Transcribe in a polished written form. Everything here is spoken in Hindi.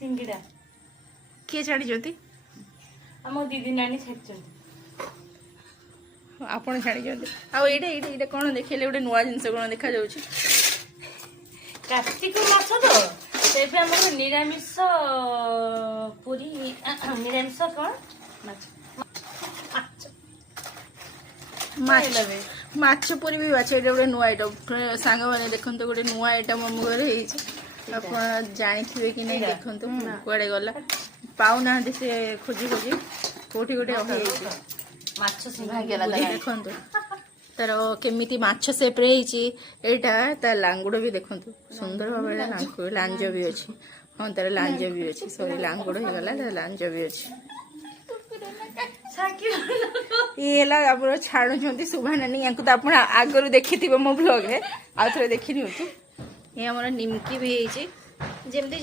सिंगड़ा किए छाड़ी आम दीदी नानी छाड़ी आपण छाड़ी आईटा कौन देखिए गोटे नुआ जिन कौन देखा जाऊँ कार्तिक मास तो तेज आम निरामिष पूरी निरामिष कौन माछ पूरी भी बाछ ये गोटे नुआ आइटम सांग मैंने देखते गोटे नुआ आइटम आम घर आप जानी कि नहीं देखते कुआड़े गला पाऊना से खोजी खोजी कौटी गोटे देखते तार केमी माछ सेप्रे यहाँ तार लांगुड़ भी देखु सुंदर भाव लांज भी अच्छी हाँ तार लांज भी अच्छी सॉरी लांगुड़ होगला लांज भी अच्छी ये छाड़ुंट शुभा नानी या तो आप आगु देखी मो ब्लॉग रे आउ थे देखी नि ये आम निमकी भी जमी